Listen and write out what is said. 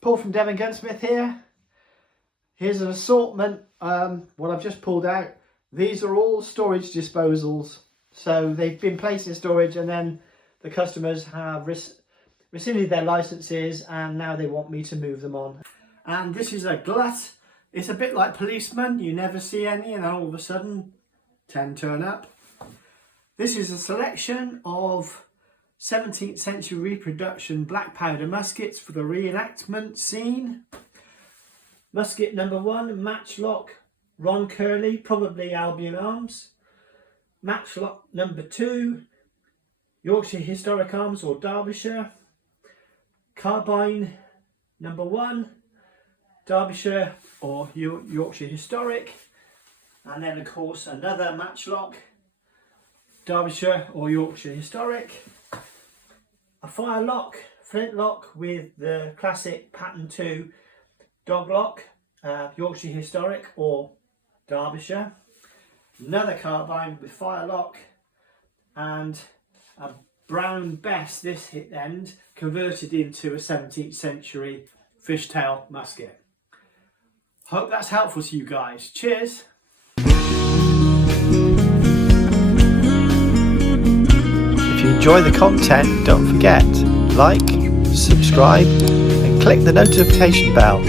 Paul from Devongunsmith here. Here's an assortment, what I've just pulled out. These are all storage disposals. So they've been placed in storage and then the customers have rescinded their licenses and now they want me to move them on. And this is a glut. It's a bit like policemen. You never see any and then all of a sudden 10 turn up. This is a selection of 17th century reproduction black powder muskets for the reenactment scene. Musket number 1, matchlock, Ron Curley, probably Albion Arms. Matchlock number 2, Yorkshire Historic Arms or Derbyshire. Carbine number 1, Derbyshire or Yorkshire Historic. And then of course another matchlock, Derbyshire or Yorkshire Historic. A firelock, flintlock with the classic pattern 2 doglock, Yorkshire Historic or Derbyshire. Another carbine with firelock and a brown bess this hit end converted into a 17th century fishtail musket. Hope that's helpful to you guys. Cheers! If you enjoy the content, don't forget, like, subscribe and click the notification bell.